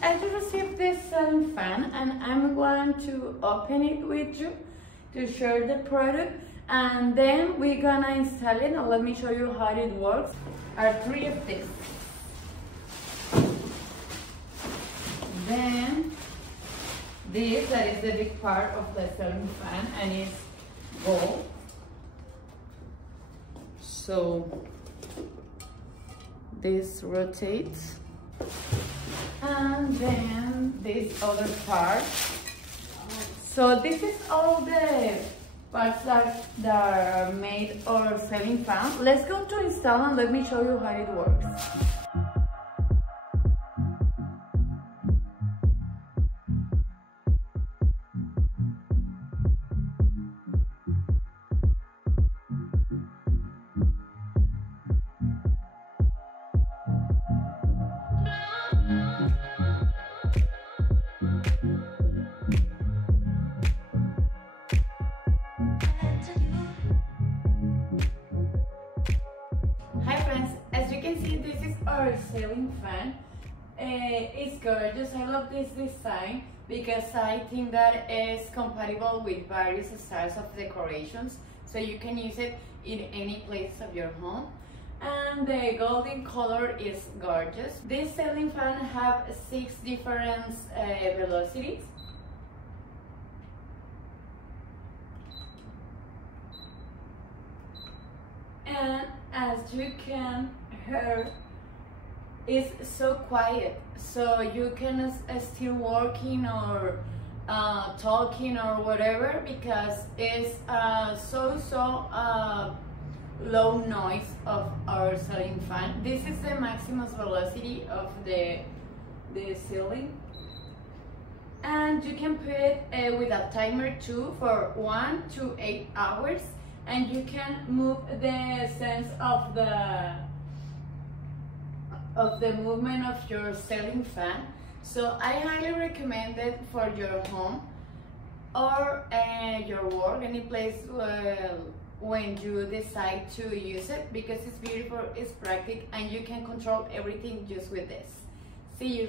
I just received this ceiling fan and I'm going to open it with you to share the product, and then we're gonna install it and let me show you how it works. Are 3 of these. Then this, that is the big part of the ceiling fan, and it's gold. So this rotates, and then this other part. So this is all the parts that are made our ceiling fan. Let's go to install and let me show you how it works. Our ceiling fan. It's gorgeous. I love this design because I think that it's compatible with various styles of decorations, so you can use it in any place of your home. And the golden color is gorgeous. This ceiling fan have 6 different velocities. And as you can hear, it's so quiet, so you can still working or talking or whatever, because it's so low noise of our ceiling fan. This is the maximum velocity of the ceiling, and you can put it with a timer too for 1 to 8 hours, and you can move the sense of the movement of your ceiling fan. So I highly recommend it for your home or your work, any place when you decide to use it, because it's beautiful, it's practical, and you can control everything just with this. See you.